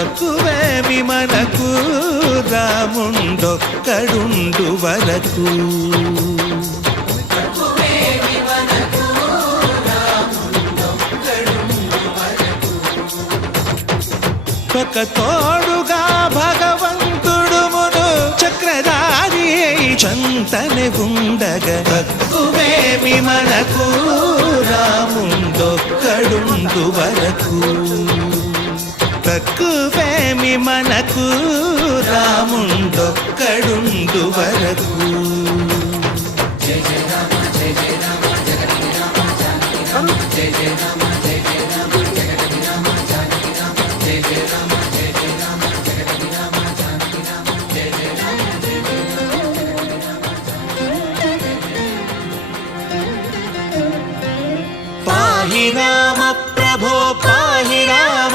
తక్కువేమి మనకు రాముండొక్కడుండు వరకు. ఒక తోడుగా భగవంతుడు మును చక్రధారి చంతనే ఉండగా తక్కువేమి మనకు రాముండొక్కడుండు వరకు. తక్కువేమి మనకు రాముండొక్కడుండు వరకు. జయ జయ రామ జయ జయ రామ జగతి రామ జానకి రామ జయ జయ రామ జయ జయ రామ జగతి రామ జానకి రామ జయ జయ రామ